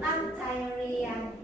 张嘉译。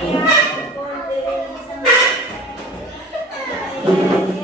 Thank you.